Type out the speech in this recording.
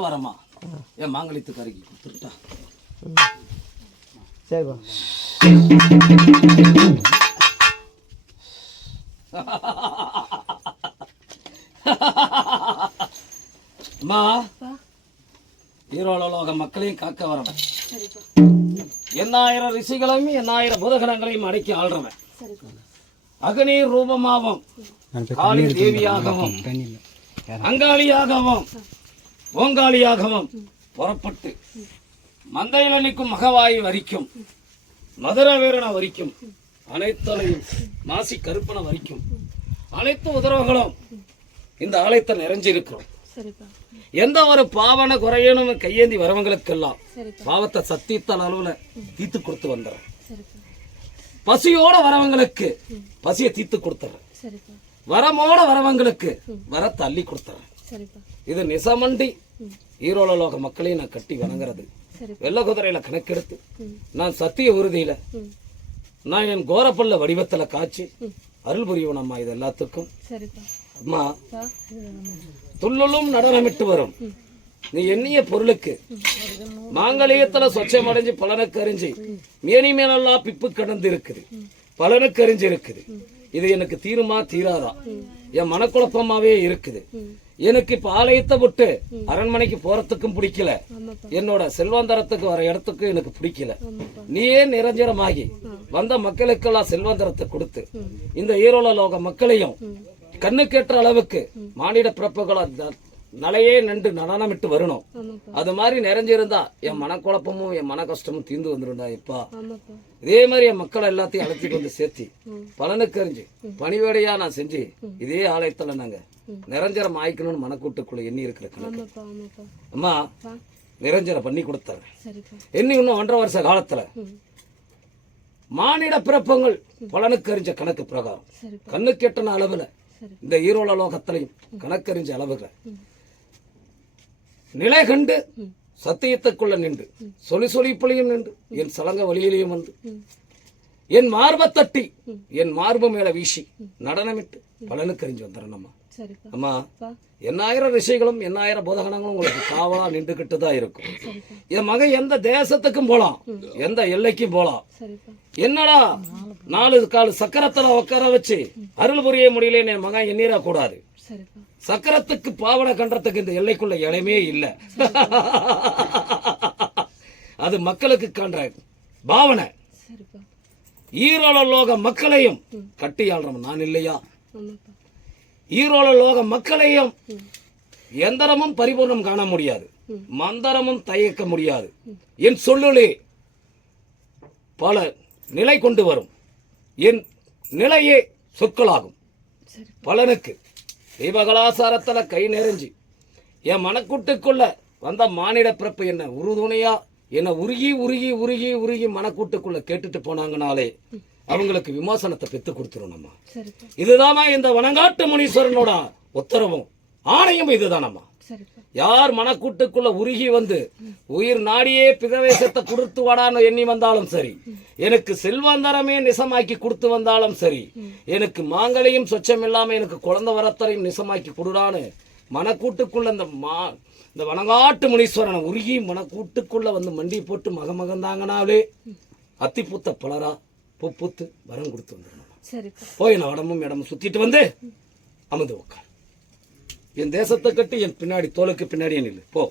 வரமா என் மாங்கலித்துக்கு அருகி கொடுத்துட்டா சரிப்பா. அம்மா ஈரோலோக மக்களையும் காக்க வரவன், எண்ணாயிரம் ரிஷிகளையும் எண்ணாயிரம் பூதகணங்களையும் அடக்கி ஆள்றவன், அகநீர் ரூபமாகவும் காளி தேவியாகவும் அங்காளியாகவும் ஓங்காளியாகவும் புறப்பட்டு மந்தையில் அளிக்கும் மகவாயி வரிக்கும் மதுர வீரன வரிக்கும் அனைத்தலையும் மாசி கருப்பன வரிக்கும் அனைத்து உதரவுகளும் இந்த ஆலயத்தை நிறைஞ்சிருக்கிறோம். எந்த ஒரு பாவன குறையணும் கையேந்தி வரவங்களுக்கெல்லாம் பாவத்தை சத்தியத்தால் அளவுல தீத்து கொடுத்து வந்துடுறேன். பசியோட வரவங்களுக்கு பசியை தீத்து கொடுத்துறேன். வரமோட வரவங்களுக்கு வர தள்ளி கொடுத்துறேன். இது நிசமண்டி ஈரோலோக மக்களையும் நான் கட்டி வணங்குறது. வெள்ள குதிரையில கணக்கெடுத்து நான் சத்திய உறுதியில நான் என் கோரப்பல்ல வடிவத்துல காய்ச்சி அருள் புரியவன் அம்மா. இது எல்லாத்துக்கும் அம்மா துள்ளும் நடனமிட்டு வரும் நீ எண்ணிய பொருளுக்கு மாங்கலியத்துல சொச்சம் அடைஞ்சு பலனுக்கு அறிஞ்சு மேனி மேலெல்லாம் பிப்பு கடந்து இருக்குது, பலனுக்கு அறிஞ்சு இருக்குது. இது எனக்கு தீருமா தீராதா என் மனக்குழப்பமாவே இருக்குது. எனக்கு இப்ப ஆலயத்தை விட்டு அரண்மனைக்கு போறதுக்கும் பிடிக்கல, என்னோட செல்வாந்தரத்துக்கு வர இடத்துக்கும் எனக்கு பிடிக்கல. நீயே நிரஞ்சனமாகி வந்த மக்களுக்கெல்லாம் செல்வாந்தரத்தை கொடுத்து இந்த ஈரோலோக மக்களையும் கண்ணுக்கேற்ற அளவுக்கு மானிட பிறப்புகளா நலையே நின்று நடனமிட்டு வரணும். அது மாதிரி நிறைஞ்சிருந்தா என் மனக்குழப்பமும் என் மன கஷ்டமும் தீர்ந்து வந்துருண்டா இப்பா. இதே மாதிரி என் மக்களை எல்லாத்தையும் அழைச்சிட்டு வந்து சேர்த்தி பலனுக்கு அறிஞ்சு பணிவேடையா நான் செஞ்சு இதே ஆலயத்துல நாங்க நிரஞ்சரம் ஆயிக்கணும்னு மனக்கூட்டுக்குள்ள எண்ணி இருக்கிற கணக்கு அம்மா நிரஞ்சரம் பண்ணி கொடுத்தாரு. எண்ணி இன்னும் 1.5 வருஷ காலத்துல மானிட பிறப்பங்கள் பலனுக்கு அறிஞ்ச கணக்கு பிரகாரம் கண்ணுக்கெட்டன அளவுல இந்த ஈரோலோகத்திலையும் கணக்கறிஞ்ச அளவுல நிலை கண்டு சத்தியத்துக்குள்ள நின்று சொலிப்பொலியும் நின்று என் சலங்க வழியிலையும் வந்து என் மார்பை தட்டி என் மார்பு மேல வீசி நடனமிட்டு பலனுக்கு அறிஞ்சு வந்துடணும்மா. அம்மா எண்ணாயிரம் ரிஷிகளும் எண்ணாயிரம் போதகணங்களும் உங்களுக்கு காவலா நின்றுகிட்டு தான் இருக்கும். என் மகன் எந்த தேசத்துக்கும் போலாம், எந்த எல்லைக்கும் போலாம். என்னடா 4 கால் சக்கரத்துல உட்கார வச்சு அருள் புரிய முடியலன்னு என் மகன் எண்ணீரா கூடாது. சக்கரத்துக்கு பாவனை கண்டத்துக்கு இந்த எல்லைக்குள்ள இடமே இல்லை. அது மக்களுக்கு கண்ட பாவனை. ஈரோலோக மக்களையும் கட்டி ஆள்றோம் நான் இல்லையா? ஈரோலோக மக்களையும் எந்திரமும் பரிபூர்ணம் காண முடியாது, மந்திரமும் தயக்க முடியாது. என் சொல்லுலே பல நிலை கொண்டு வரும். என் நிலையே சொற்களாகும். பலனுக்கு தெய்வகலாசாரத்துல கை நெறிஞ்சு என் மனக்கூட்டுக்குள்ள வந்த மானிட பிறப்பு என்ன உறுதுணையா என்ன உருகி உருகி உருகி உருகி மனக்கூட்டுக்குள்ள கேட்டுட்டு போனாங்கனாலே அவங்களுக்கு விமோசனத்தை பெற்று கொடுத்துரும். இதுதானா இந்த வனங்காட்டு முனீஸ்வரனோட உத்தரவும் ஆணையும் இதுதானம்மா. யார் மனக்கூட்டுக்குள்ள உருகி வந்து உயிர் நாடியே பிதவேசத்தை கொடுத்து வாடான்னு எண்ணி வந்தாலும் சரி, எனக்கு செல்வாந்தரமே நிசமாக்கி கொடுத்து வந்தாலும் சரி, எனக்கு மாங்கலையும் சொச்சம் இல்லாம எனக்கு குழந்தை வரத்தரையும் நிசமாக்கி கொடுடான்னு மனக்கூட்டுக்குள்ள இந்த வனங்காட்டு முனீஸ்வரனை உருகி மனக்கூட்டுக்குள்ள வந்து மண்டி போட்டு மகமகந்தாங்கனாலே அத்திப்பூத்த பலரா பூத்து வரம் கொடுத்து வந்துடணும். போய் நான் இடமும் இடமும் சுத்திட்டு வந்து அமர்ந்து உட்கார். என் தேசத்தை கட்டி என் பின்னாடி தோலுக்கு பின்னாடியே நில்லு போ.